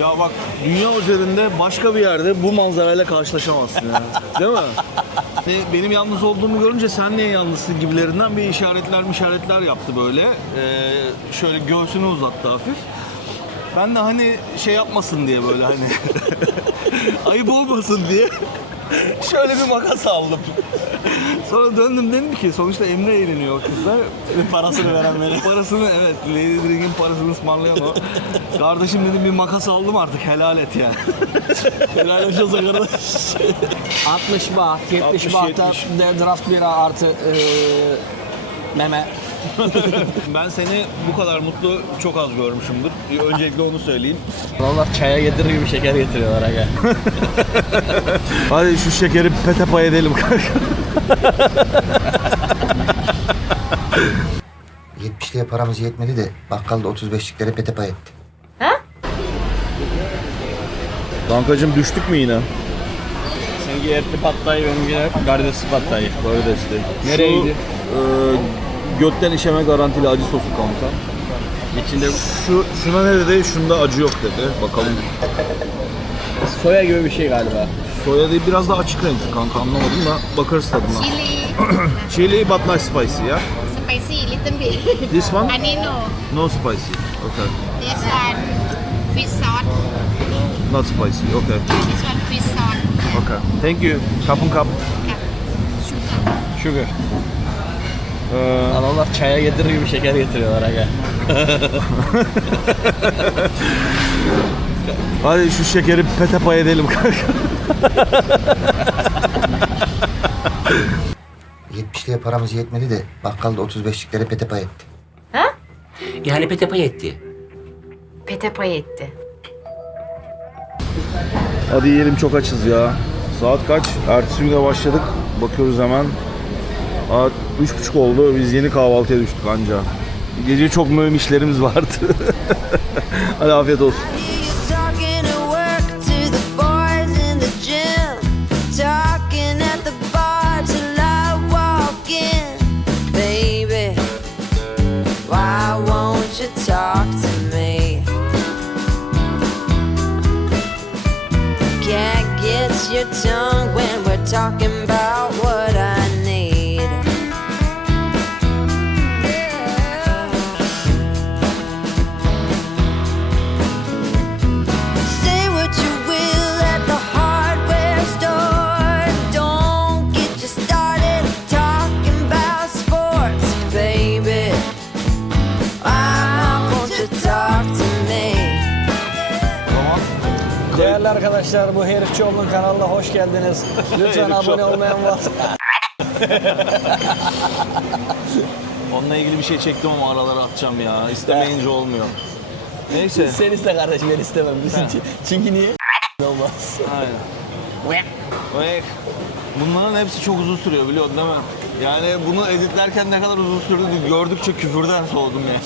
Ya bak, dünya üzerinde başka bir yerde bu manzarayla karşılaşamazsın ya. Değil mi? Benim yalnız olduğumu görünce sen niye yalnızsın gibilerinden bir işaretler yaptı böyle. Şöyle göğsünü uzattı hafif. Ben de hani şey yapmasın diye böyle hani ayıp olmasın diye şöyle bir makas aldım. Sonra döndüm, dedim ki sonuçta Emre eğleniyor kızlar. Parasını veren beni. Parasını, evet, Lady Drink'in parasını ısmarlayan o. Kardeşim dedim, bir makas aldım artık, helal et yani. Helal olsun kardeş. 60 baht, 70 bahta draft bira artı meme. Ben seni bu kadar mutlu çok az görmüşümdür. Öncelikle onu söyleyeyim. Valla çaya getirir gibi şeker getiriyorlar aga. Hadi şu şekeri pete pay edelim kanka. 70'liğe paramız yetmedi de bakkalda 35'liklere pete pay etti. Kankacığım düştük mü yine? Seninki etli pattayı, benimki karidesli pattayı. Karidesli. Nereydi? Götten işeme garantili acı sosu kanka. İçinde Şuna ne dedi? Şunda acı yok dedi. Bakalım. soya gibi bir şey galiba. Soya değil, biraz daha açık renkli kanka, anlamadım da bakarız tadına. Chili, Chili but not spicy ya. spicy little bit. This one? Honey no. No spicy. Okay. This one fish sauce. Not spicy. Okay. This one fish sauce. Okay. Thank you. Cup and cup. Sugar. Adamlar çaya getirir gibi şeker getiriyorlar aga. Hadi şu şekeri pete pay edelim kanka. 70'liğe paramız yetmedi de bakkalda 35'liklere pete pay etti. Yani pete pay etti. Pete pay etti. Hadi yiyelim, çok açız ya. Saat kaç? Ertesi güne başladık. Bakıyoruz hemen. Saat 3:30 oldu. Biz yeni kahvaltıya düştük anca. Gece çok mühim işlerimiz vardı. Hadi afiyet olsun. Talking at work to the boys in the gym, talking at the bar till I walk in. Baby, why won't you talk to me? Can't get your tongue when we're talking about what I need. Say what you will at the hardware store. Don't get you started talking about sports, baby. Why won't you talk to me? Değerli arkadaşlar, bu Herifçioğlu'nun kanalına hoş geldiniz. Lütfen abone olmayan var. Onunla ilgili bir şey çektim ama aralara atacağım ya. İstemeyince olmuyor. Neyse. Sen iste kardeşim, ben istemem. Çünkü niye? Olmaz. Aynen. Bunların hepsi çok uzun sürüyor, biliyorsun değil mi? Yani bunu editlerken ne kadar uzun sürdü gördükçe küfürden soğudum yani.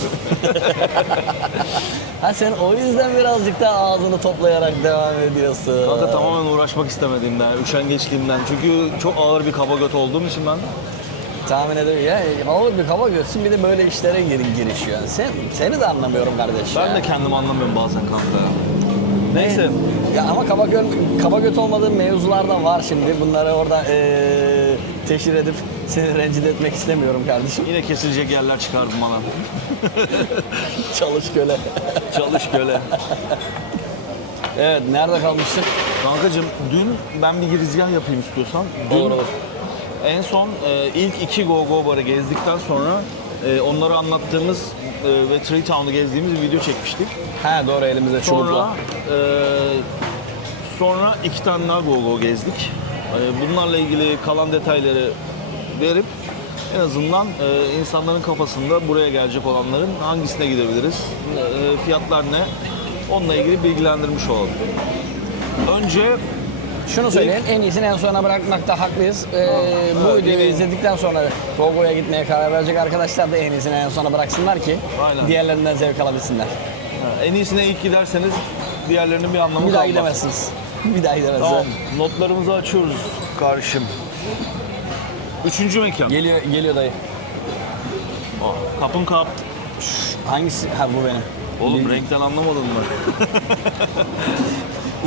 Ha sen o yüzden birazcık daha ağzını toplayarak devam ediyorsun. Kanka tamamen uğraşmak istemediğimden, üşengeçliğimden. Çünkü çok ağır bir kaba göt olduğum için ben. Tahmin ediyorum ya. Ağır bir kaba götsün, bir de böyle işlere girişiyor. Seni de anlamıyorum kardeş Ben ya. de kendimi anlamıyorum bazen kanka. Neyse. Ya ama kaba göt olmadığın mevzular da var şimdi. Bunları orada teşhir edip seni rencide etmek istemiyorum kardeşim. Yine kesilecek yerler çıkardım bana. Çalış köle. Çalış köle. Evet, nerede kalmıştık? Kankacığım, dün ben bir girizgah yapayım istiyorsan. Dün Olur. en son ilk 2 Go Bar'ı gezdikten sonra onları anlattığımız ve Tree Town'u gezdiğimiz bir video çekmiştik. Ha doğru, elimizde çubukla. Sonra 2 tane daha Go gezdik. Bunlarla ilgili kalan detayları verip en azından insanların kafasında buraya gelecek olanların hangisine gidebiliriz, fiyatlar ne, onunla ilgili bilgilendirmiş olalım. Önce Şunu söyleyelim, en iyisini en sona bırakmakta haklıyız. Bu videoyu yine- izledikten sonra Gogo'ya gitmeye karar verecek arkadaşlar da en iyisini en sona bıraksınlar ki Aynen. diğerlerinden zevk alabilsinler. en iyisine ilk giderseniz diğerlerinin bir anlamı Bir daha kalmaz. gidemezsiniz. Bir daha gidemezsiniz. Tamam, notlarımızı açıyoruz kardeşim. 3. mekan. Geliyor dayı. Kapın kap. Hangisi? Ha bu benim. Oğlum renkten anlamadın mı?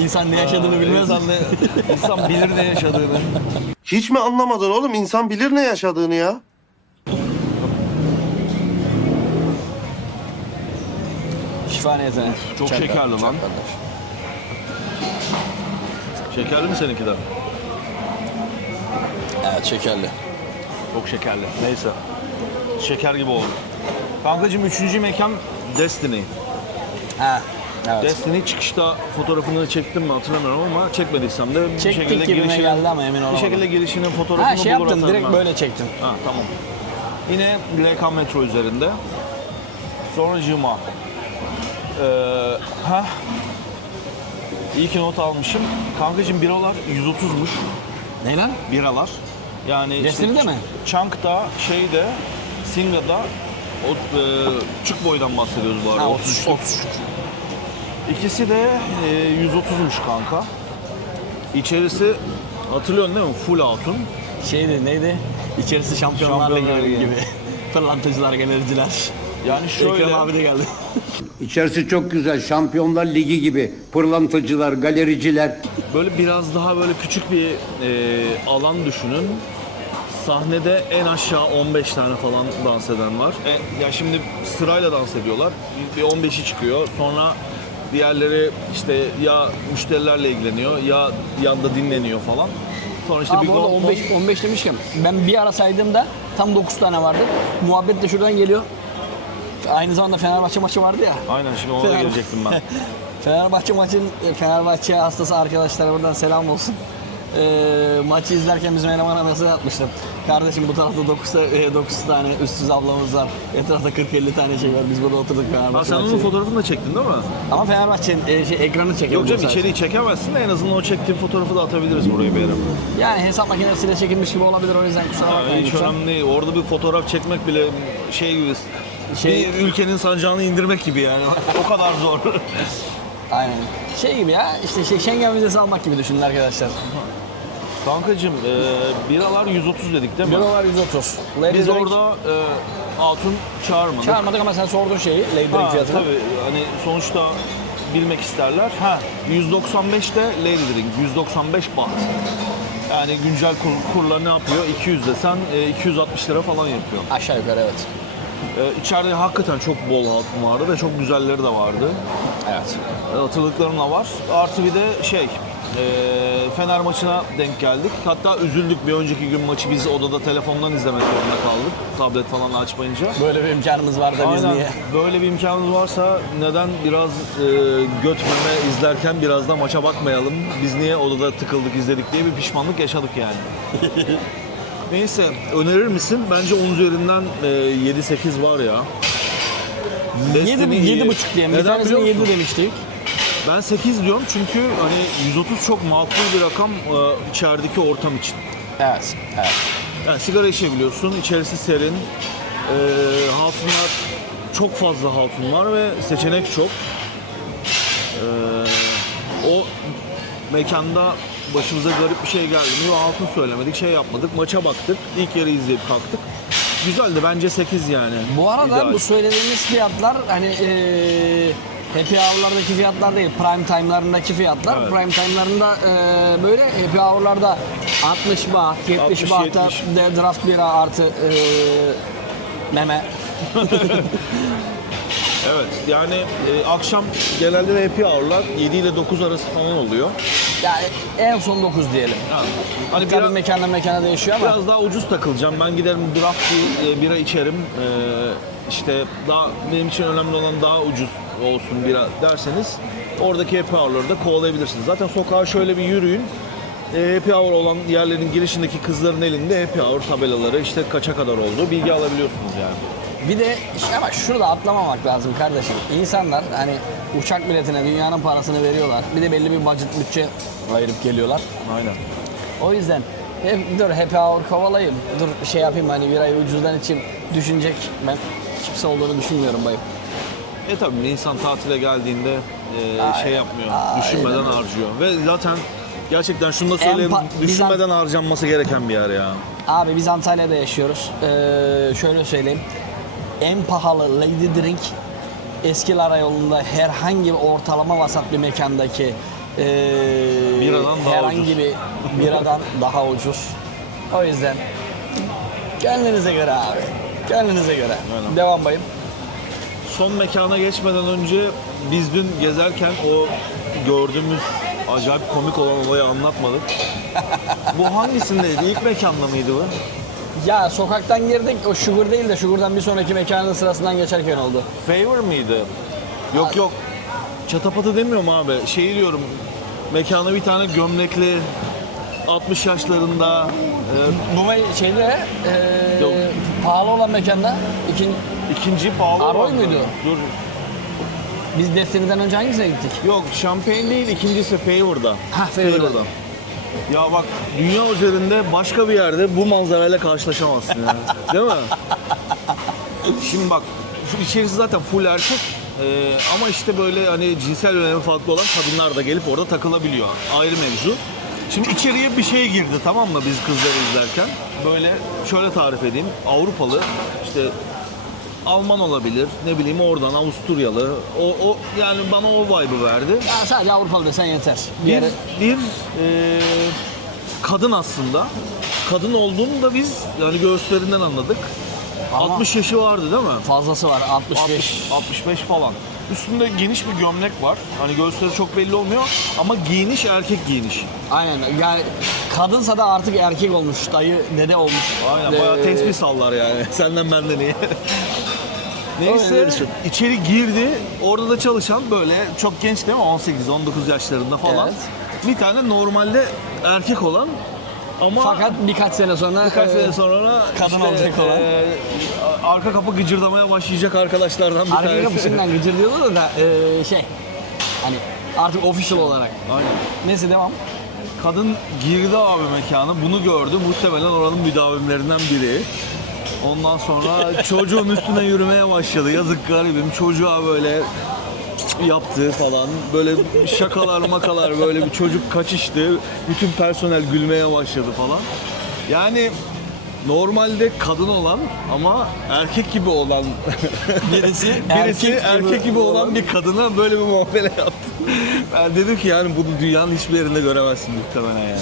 İnsan ne yaşadığını bilmez. İnsan bilir ne yaşadığını. Hiç mi anlamadın oğlum? İnsan bilir ne yaşadığını ya. Şifa niyetine. Çok Çak şekerli kardeş, lan. çak kardeş. Şekerli mi seninki de? Evet şekerli. Çok şekerli. Neyse. Şeker gibi oldu. Kankacığım 3. mekan Destiny. Ha. Evet. Destiny çıkışta fotoğrafını çektim mi hatırlamıyorum ama çekmediysem de bir Çektik şekilde gibime geldi ama emin bir olamadım. şekilde girişinin fotoğrafını Ha şey bulur yaptın atarım direkt ben. böyle çektin. Ha tamam. Yine LK metro üzerinde. Sonra Cuma. İyi ki not almışım. Kankacığım biralar 130'muş. Ne lan? Biralar. Yani Destiny'de mi? Chunk'da, şeyde, Singa'da o küçük boydan bahsediyoruz bu arada. Ha 33. 33. İkisi de 130'muş kanka. İçerisi hatırlıyorsun değil mi? Full hatun. Şeydi neydi? İçerisi Şampiyonlar Şampiyonlar Ligi Ligi. gibi. Pırlantacılar, galericiler. Yani şöyle Ekrem abi de geldi. İçerisi çok güzel. Şampiyonlar Ligi gibi. Pırlantacılar, galericiler. böyle biraz daha böyle küçük bir alan düşünün. Sahnede en aşağı 15 tane falan dans eden var. Ya şimdi sırayla dans ediyorlar. Bir 15'i çıkıyor. Sonra diğerleri işte ya müşterilerle ilgileniyor ya yanda dinleniyor falan. Sonra işte Aa, bir bu arada gol 15 demişken ben bir ara saydığımda tam 9 tane vardı. Muhabbet de şuradan geliyor. Aynı zamanda Fenerbahçe maçı vardı ya. Aynen şimdi ona da Fener- gelecektim ben. Fenerbahçe hastası arkadaşlara buradan selam olsun. Maçı izlerken bizim elemana mesaj atmıştım. Kardeşim bu tarafta 9 tane üstsüz ablamız var. Etrafta 40-50 tane şey var. Biz burada oturduk Ha, Fenerbahçe sen onun maçı. fotoğrafını da çektin değil mi? Ama Fenerbahçe'nin ekranı çekiyor. Yok canım içeriği çekemezsin de en azından o çektiğin fotoğrafı da atabiliriz buraya bir yere. Yani hesap makinesiyle çekilmiş gibi olabilir o yüzden kusura bakmayın Yani hiç lütfen. önemli değil. Orada bir fotoğraf çekmek bile şey gibi. Şey- Bir ülkenin sancağını indirmek gibi yani. O kadar zor. Aynen. Şey gibi ya işte Schengen vizesi almak gibi düşünün arkadaşlar. Kankacığım biralar 130 dedik değil mi? Eurolar 130. Lady Biz Drink orada hatun çağırmadık. çağırmadık ama sen sordun şeyi Lady Drink Ha, fiyatını. tabii hani sonuçta bilmek isterler. 195 de Lady Drink, 195 baht. Yani güncel kurla ne yapıyor? 200 desen 260 lira falan yapıyor. Aşağı yukarı evet. İçeride hakikaten çok bol hatun vardı ve çok güzelleri de vardı. Evet. Hatırlıklarım da var. Artı bir de Fener maçına denk geldik. Hatta üzüldük, bir önceki gün maçı biz odada telefondan izlemek zorunda kaldık. Tablet falan açmayınca. Böyle bir imkanımız var da biz Aynen. niye? Böyle bir imkanımız varsa neden biraz göt meme izlerken biraz da maça bakmayalım? Biz niye odada tıkıldık izledik diye bir pişmanlık yaşadık yani. Neyse, önerir misin? Bence 10 üzerinden 7-8 var ya. 7,5 diyelim. Bir Neden tanesine biliyor 7 musun? demiştik. Ben 8 diyorum çünkü hani 130 çok makul bir rakam içerideki ortam için. Evet. Evet. Yani sigara içebiliyorsun, içerisi serin. Hatunlar, çok fazla hatun var ve seçenek çok. O mekanda başımıza garip bir şey geldi mi? Hatun söylemedik, şey yapmadık, maça baktık, ilk yarı izleyip kalktık. Güzeldi, bence 8 yani. Bu arada İdeal. bu söylediğimiz fiyatlar hani happy hour'lardaki fiyatlar değil, prime time'larındaki fiyatlar. Evet. Prime time'larında böyle happy hour'larda 60 baht, 70 60, bahta 70. de draft bira artı meme. Evet, yani akşam genelde de happy hour'lar 7 ile 9 arası falan oluyor. Yani en son 9 diyelim. Yani, hani Tabii biraz, mekandan mekana değişiyor ama. biraz daha ucuz takılacağım. Ben giderim draft bir bira içerim. İşte daha benim için önemli olan daha ucuz olsun bira derseniz oradaki happy hour'ları da kovalayabilirsiniz. Zaten sokağa şöyle bir yürüyün. Happy hour olan yerlerin girişindeki kızların elinde happy hour tabelaları işte kaça kadar olduğu bilgi alabiliyorsunuz yani. Bir de ama şurada atlamamak lazım kardeşim. İnsanlar hani uçak biletine dünyanın parasını veriyorlar. Bir de belli bir bütçe ayırıp geliyorlar. Aynen. O yüzden dur happy hour kovalayayım. Dur şey yapayım hani birayı ucuzdan içeyim düşünecek ben kimse olduğunu düşünmüyorum bayım. Tabii insan tatile geldiğinde şey yapmıyor, Aynen. düşünmeden harcıyor. Ve zaten gerçekten şunu da söyleyeyim, düşünmeden harcanması gereken bir yer ya. Abi biz Antalya'da yaşıyoruz. Şöyle söyleyeyim. En pahalı Lady Drink Eskilara yolunda herhangi bir ortalama vasat bir mekandaki Biradan daha herhangi ucuz. bir biradan daha ucuz. O yüzden kendinize göre abi. Kendinize göre. Aynen. Devam bayım. Son mekana geçmeden önce biz dün gezerken o gördüğümüz acayip komik olan olayı anlatmadık. Bu hangisindeydi? İlk mekanda mıydı bu? Ya sokaktan girdik. O Sugar değil de Sugar'dan bir sonraki mekanın sırasından geçerken oldu. Favor mıydı? Yok. Çatapatı demiyorum abi. Şey diyorum. Mekana bir tane gömlekli 60 yaşlarında Şeyde Yok. pahalı olan mekanda ikinci pahalı Aroy olan- muydu? Dur. biz Destiny'den önce hangisine gittik? Yok, Champagne değil, ikincisi Favor'da. Ha, Favor'da. Ya bak, dünya üzerinde başka bir yerde bu manzarayla karşılaşamazsın ya. Değil mi? Şimdi bak, şu içerisi zaten full erkek. Ama işte böyle hani cinsel önemi farklı olan kadınlar da gelip orada takılabiliyor. Ayrı mevzu. Şimdi içeriye bir şey girdi, tamam mı, biz kızları izlerken? Böyle şöyle tarif edeyim. Avrupalı, işte Alman olabilir, ne bileyim oradan Avusturyalı. O yani bana o vibe'ı verdi. Ya sadece Avrupalı desen yeter. Bir kadın aslında. Kadın olduğunu da biz yani göğüslerinden anladık. Ama 60 yaşı vardı değil mi? fazlası var 65. 65 falan. Üstünde geniş bir gömlek var. Hani göğüsleri çok belli olmuyor ama giyiniş erkek giyiniş. Aynen. Yani kadınsa da artık erkek olmuş, dayı, dede olmuş. Aynen, bayağı tesbih sallar yani. Senden benden iyi. Neyse, diyorsun. içeri girdi. Orada da çalışan böyle çok genç değil mi? 18-19 yaşlarında falan. Evet. Bir tane normalde erkek olan ama Fakat birkaç sene sonra birkaç sene sonra kadın olacak olan. Arka kapı gıcırdamaya başlayacak arkadaşlardan bir arka tanesi. kapısından gıcır diyordu da şey hani artık official olarak. Aynen. Neyse devam. Kadın girdi abi mekana, bunu gördü. Muhtemelen oranın müdavimlerinden biri. Ondan sonra çocuğun üstüne yürümeye başladı. Yazık garibim. Çocuğa böyle yaptı falan. Böyle şakalar makalar, böyle bir çocuk kaçıştı. Bütün personel gülmeye başladı falan. Yani normalde kadın olan ama erkek gibi olan Birisi erkek gibi olan bir kadına böyle bir muamele yaptı. Ben dedim ki yani bunu dünyanın hiçbir yerinde göremezsin muhtemelen yani.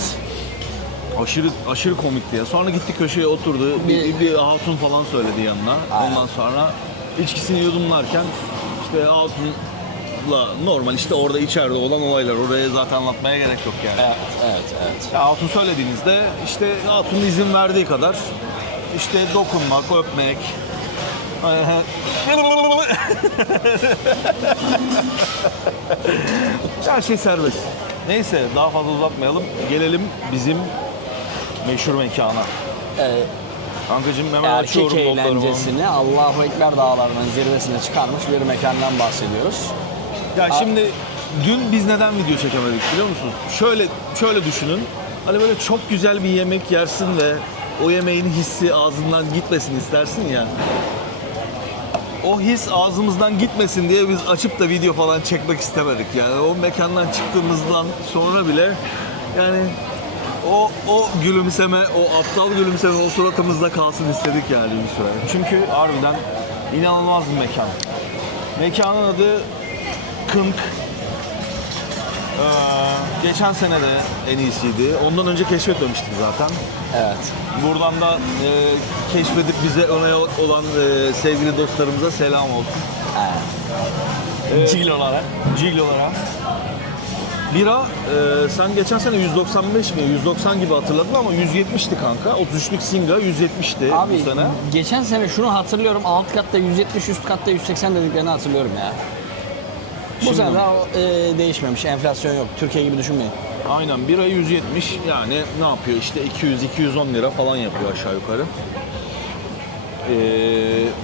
Aşırı komikti ya. Sonra gitti köşeye oturdu. Bir hatun falan söyledi yanına. Aynen. Ondan sonra içkisini yudumlarken işte hatunla normal işte orada içeride olan olaylar. Oraya zaten anlatmaya gerek yok yani. Evet. Ya hatun söylediğinizde işte hatunun izin verdiği kadar işte dokunmak, öpmek. Her şey serbest. Neyse daha fazla uzatmayalım. Gelelim bizim meşhur mekana. Kankacığım hemen Erkek açıyorum notlarımı. eğlencesini Allahu Ekber dağlarının zirvesine çıkarmış bir mekandan bahsediyoruz. Ya şimdi dün biz neden video çekemedik biliyor musunuz? Şöyle düşünün. Hani böyle çok güzel bir yemek yersin ve o yemeğin hissi ağzından gitmesin istersin ya. O his ağzımızdan gitmesin diye biz açıp da video falan çekmek istemedik. Yani o mekandan çıktığımızdan sonra bile yani o gülümseme, o aptal gülümseme o suratımızda kalsın istedik yani bir süre. Çünkü harbiden inanılmaz bir mekan. Mekanın adı Kınk. Geçen sene de en iyisiydi. Ondan önce keşfetmemiştik zaten. Evet. Buradan da keşfedip bize öne olan sevgili dostlarımıza selam olsun. Cilolara. Cilolara. Bira, sen geçen sene 195 mi? 190 gibi hatırladın ama 170'ti kanka. 33'lük Singa 170'ti Abi bu sene. geçen sene şunu hatırlıyorum. Alt katta 170, üst katta 180 dediklerini hatırlıyorum ya. Bu Şimdi sene daha değişmemiş. Enflasyon yok. Türkiye gibi düşünmeyin. Aynen, bira 170 yani ne yapıyor işte 200-210 lira falan yapıyor aşağı yukarı.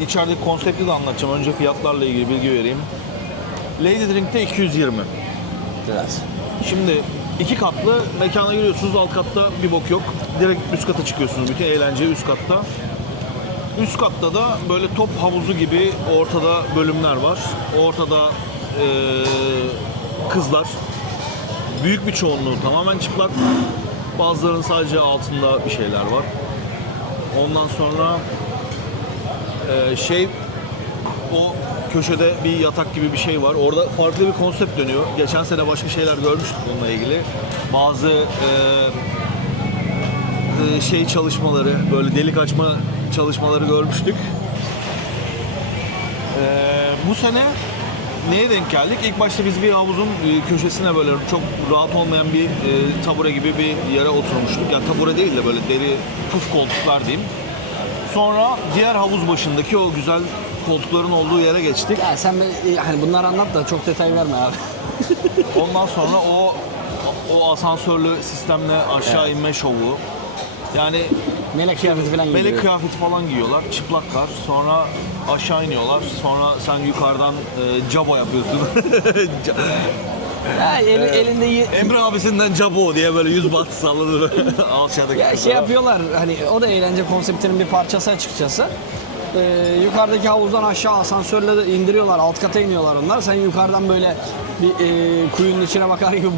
İçerideki konsepti de anlatacağım. Önce fiyatlarla ilgili bilgi vereyim. Lady Drink'te 220. Biraz. Şimdi iki katlı mekana giriyorsunuz, alt katta bir bok yok. Direkt üst kata çıkıyorsunuz, bütün eğlence üst katta. Üst katta da böyle top havuzu gibi ortada bölümler var. Ortada kızlar. Büyük bir çoğunluğu tamamen çıplak. Bazılarının sadece altında bir şeyler var. Ondan sonra o köşede bir yatak gibi bir şey var. Orada farklı bir konsept dönüyor. Geçen sene başka şeyler görmüştük onunla ilgili. Bazı şey çalışmaları, böyle delik açma çalışmaları görmüştük. Bu sene neye denk geldik? İlk başta biz bir havuzun köşesine böyle çok rahat olmayan bir tabure gibi bir yere oturmuştuk. Yani tabure değil de böyle deri puf koltuklar diyeyim. Sonra diğer havuz başındaki o güzel koltukların olduğu yere geçtik. Ya sen hani bunları anlat da çok detay verme abi. Ondan sonra o asansörlü sistemle aşağı inme şovu. Yani Melek kıyafeti falan giyiyor. melek kıyafeti falan giyiyorlar, çıplaklar. Sonra aşağı iniyorlar. Sonra sen yukarıdan cabo yapıyorsun. Ya elinde Emre abisinden cabo diye böyle 100 baht sallanır aşağıdaki. ya şey yapıyorlar, hani o da eğlence konseptinin bir parçası açıkçası. Yukarıdaki havuzdan aşağı asansörle de indiriyorlar, alt kata iniyorlar onlar. Sen yukarıdan böyle bir kuyunun içine bakar gibi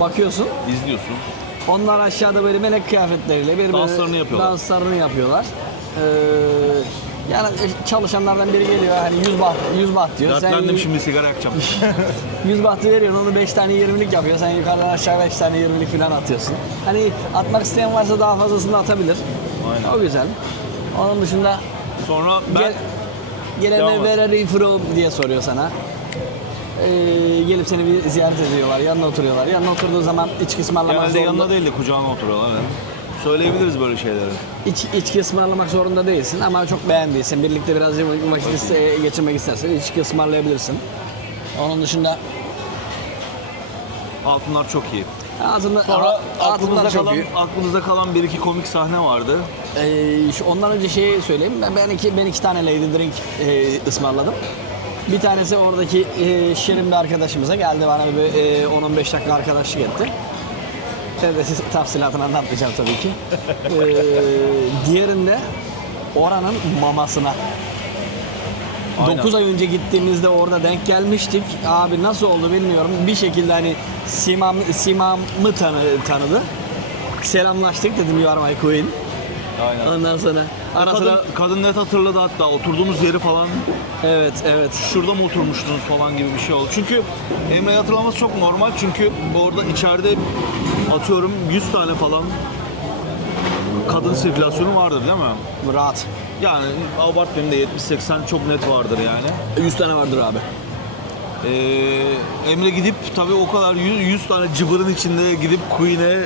bakıyorsun. İzliyorsun. Onlar aşağıda böyle melek kıyafetleriyle böyle Danslarını yapıyorlar. Danslarını yapıyorlar. Yani çalışanlardan biri geliyor, hani 100 baht diyor. Dertlendim şimdi sigara yakacağım. 100 bahtı veriyorsun, onu 5 tane 20'lik yapıyor. Sen yukarıdan aşağı 5 tane 20'lik falan atıyorsun. Hani atmak isteyen varsa daha fazlasını atabilir. Aynen. O güzel. Onun dışında Sonra ben gelene Devam et. where are you from diye soruyor sana. Gelip seni bir ziyaret ediyorlar, yanına oturuyorlar. Yanına oturduğu zaman içki ısmarlamak genelde zorunda. yanında değil de kucağına oturuyorlar. Yani. Söyleyebiliriz böyle şeyleri. İçki ısmarlamak zorunda değilsin ama çok beğendiysen, birlikte biraz vakit geçirmek istersen içki ısmarlayabilirsin. Onun dışında Hatunlar çok iyi. ağzında Sonra altınlar çok iyi. aklımızda kalan bir iki komik sahne vardı. Ondan önce şeyi söyleyeyim. Ben iki tane Lady Drink ısmarladım. Bir tanesi oradaki şirin bir arkadaşımıza geldi, bana bir 10-15 dakika arkadaşlık etti. Ben de tafsilatını anlatmayacağım tabii ki. Diğerinde oranın mamasına. Aynen. 9 ay önce gittiğimizde orada denk gelmiştik. Abi nasıl oldu bilmiyorum. Bir şekilde hani Simam'ı tanıdı. Selamlaştık, dedim you are my queen. Aynen. Ondan sonra ara sıra Kadın net hatırladı hatta oturduğumuz yeri falan. evet. Şurada mı oturmuştunuz falan gibi bir şey oldu. Çünkü Emre'yi hatırlaması çok normal çünkü orada içeride atıyorum 100 tane falan kadın sirkülasyonu vardır değil mi? Rahat. Yani abartmayayım da 70-80 çok net vardır yani. 100 tane vardır abi. Emre gidip tabii o kadar 100 tane cıbırın içinde gidip Queen'e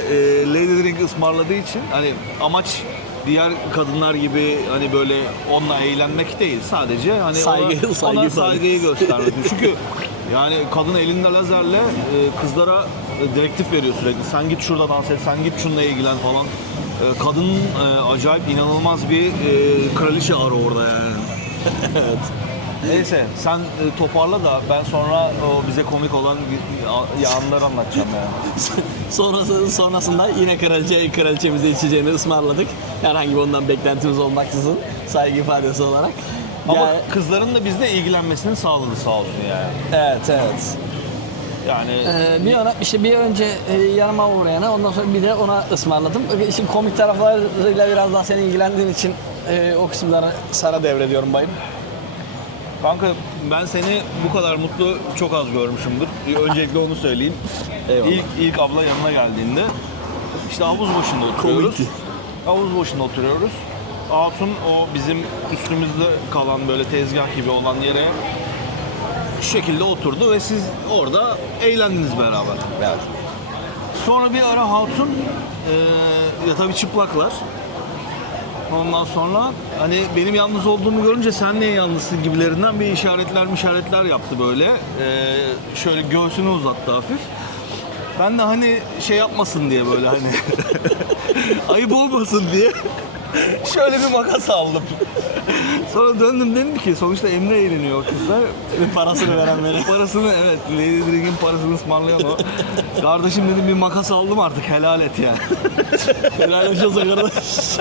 Lady Drink ısmarladığı için hani amaç diğer kadınlar gibi hani böyle onunla eğlenmek değil, sadece hani ona saygıyı göstermek. Çünkü yani kadın elinde lazerle kızlara direktif veriyor sürekli. Sen git şurada dans et, sen git şununla ilgilen falan. Kadın acayip inanılmaz bir kraliçe arı orada yani. Evet. Neyse sen toparla da ben sonra o bize komik olan anları anlatacağım yani. Sonrasında yine kraliçemize içeceğini ısmarladık. Herhangi bir ondan beklentimiz olmaksızın, saygı ifadesi olarak. Ama Yani, kızların da bizde ilgilenmesini sağladı sağ olsun yani. evet. Yani bir önce yanıma uğrayana, ondan sonra bir de ona ısmarladım. Şimdi komik taraflarıyla biraz daha senin ilgilendiğin için o kısımları sana devrediyorum bayım. kanka ben seni bu kadar mutlu çok az görmüşümdür. Öncelikle onu söyleyeyim. Eyvallah. İlk abla yanına geldiğinde işte havuz başında oturuyoruz. Komikti. Havuz başında oturuyoruz. Hatun o bizim üstümüzde kalan böyle tezgah gibi olan yere şu şekilde oturdu ve siz orada eğlendiniz beraber. Evet. Sonra bir ara Hatun ya tabii çıplaklar. Ondan sonra hani benim yalnız olduğumu görünce sen niye yalnızsın gibilerinden bir işaretler yaptı böyle. Şöyle göğsünü uzattı hafif. Ben de hani şey yapmasın diye böyle hani ayıp olmasın diye şöyle bir makas aldım. Sonra döndüm, dedim ki sonuçta Emre eğleniyor kızlar. Parasını veren beni. Parasını, evet, Lady Drink'in parasını ısmarlayan o. Kardeşim dedim, bir makas aldım artık, helal et yani. Helal olsun kardeş.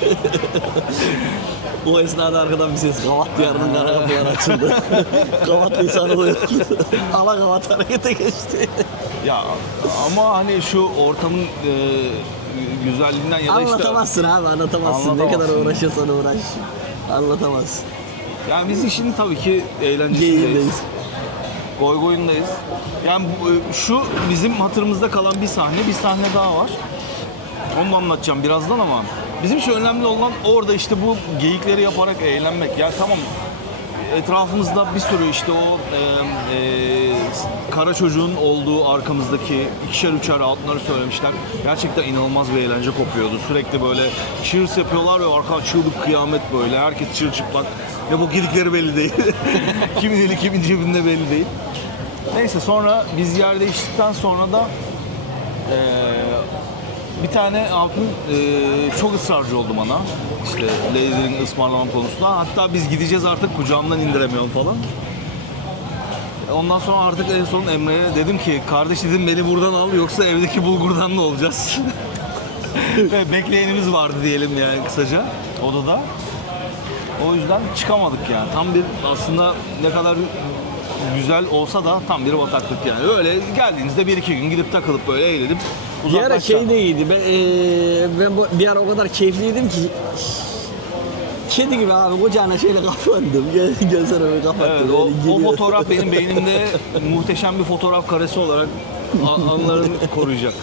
O esnada arkadan bir ses, Gavat diyarının kara kapıları açıldı. Gavat lisanı duyuldu. Ala Gavat harekete geçti. Ya ama hani şu ortamın güzelliğinden ya da işte... Anlatamazsın abi, anlatamazsın. Ne kadar uğraşırsan uğraş. Anlatamazsın. Yani biz işin tabii ki eğlencesindeyiz. Geyiğindeyiz. Goy goyundayız. Yani şu bizim hatırımızda kalan bir sahne daha var. Onu anlatacağım birazdan ama bizim için önemli olan orada işte bu geyikleri yaparak eğlenmek. Yani tamam, etrafımızda bir sürü işte o kara çocuğun olduğu arkamızdaki ikişer üçer altınları söylemişler. Gerçekten inanılmaz bir eğlence kopuyordu. Sürekli böyle cheers yapıyorlar ve arka çığlık kıyamet böyle. Herkes çırılçıplak. Ne bok yedikleri belli değil. Kimin eli kimin cebinde belli değil. Neyse sonra biz yer değiştikten sonra da bir tane hatun çok ısrarcı oldu bana. İşte Lady'nin ısmarlamam konusunda. Hatta biz gideceğiz artık kucağımdan indiremiyorum falan. Ondan sonra artık en son Emre'ye dedim ki kardeş dedim beni buradan al yoksa evdeki bulgurdan ne olacağız? Ve bekleyenimiz vardı diyelim yani kısaca odada. O yüzden çıkamadık yani. Tam bir aslında ne kadar güzel olsa da tam bir bataklık yani. Öyle geldiğinizde 1-2 gün gidip takılıp böyle eğlenip Bir ara uzaklaşacağım. şey de iyiydi. Ben bir ara o kadar keyifliydim ki kedi gibi abi kucağına şeyle kapandım. Gözlerimi böyle kapattım. Evet, böyle o gidiyor. fotoğraf benim beynimde muhteşem bir fotoğraf karesi olarak anılarımı koruyacak.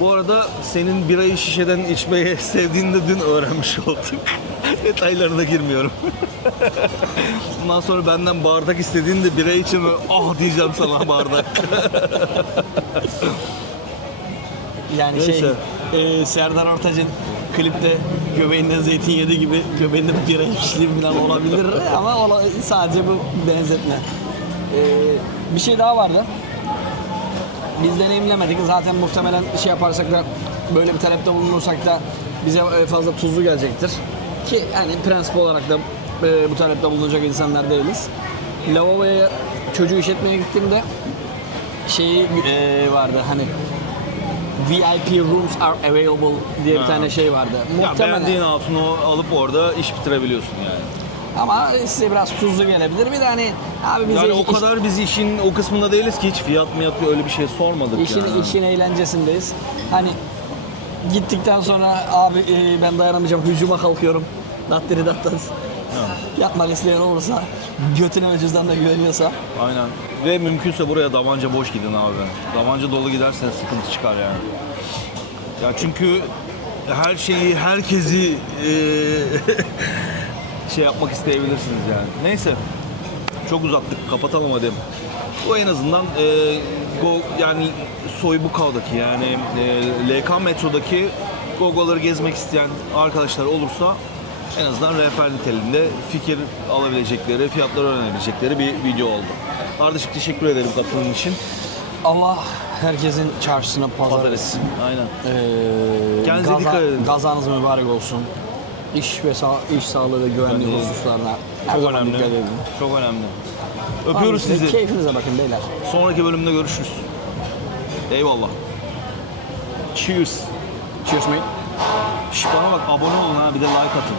Bu arada senin birayı şişeden içmeyi sevdiğini de dün öğrenmiş olduk. Detaylarına girmiyorum. Bundan sonra benden bardak istediğinde bira için ah diyeceğim sana bardak. Yani Neyse. Serdar Ortaç'ın klipte göbeğinden zeytin yedi gibi göbeğinde bira içtiği falan olabilir ama sadece bu benzetme. Bir şey daha vardı. Biz deneyimlemedik. Zaten muhtemelen şey yaparsak da böyle bir talepte bulunursak da bize fazla tuzlu gelecektir. Ki yani prensip olarak da bu talepte bulunacak insanlar değiliz. Lavaboya çocuğu işletmeye gittiğimde şeyi vardı hani VIP rooms are available diye bir tane şey vardı. Ya beğendiğin hatunu alıp orada iş bitirebiliyorsun yani. Ama size biraz tuzlu gelebilir. Bir de hani abi bize Yani o kadar biz işin o kısmında değiliz ki hiç fiyat öyle bir şey sormadık yani. işin eğlencesindeyiz. Hani gittikten sonra abi ben dayanamayacağım hücuma kalkıyorum. Dattiri dattas. Yapmak isteyen olursa götüne ve cüzdanına güveniyorsa. Aynen. Ve mümkünse buraya davanca boş gidin abi. Davanca dolu giderseniz sıkıntı çıkar yani. Ya çünkü her şeyi, herkesi şey yapmak isteyebilirsiniz yani. Neyse. Çok uzattık. Kapatalım hadi. O en azından yani Soybukav'daki yani LK metrodaki Gogo'ları gezmek isteyen arkadaşlar olursa en azından rehber niteliğinde fikir alabilecekleri, fiyatları öğrenebilecekleri bir video oldu. Kardeşim teşekkür ederim katıldığın için. Allah herkesin çarşısına pazar etsin. Aynen. Kendinize dikkat edin. Gazanız mübarek olsun. İş sağlığı ve güvenliği Bence hususlarına her Çok zaman önemli. dikkat edin. Çok önemli. Öpüyoruz sizi. Keyfinize bakın beyler. Sonraki bölümde görüşürüz. Eyvallah. Cheers. Cheers mate. Şş, bana bak abone olun ha bir de like atın.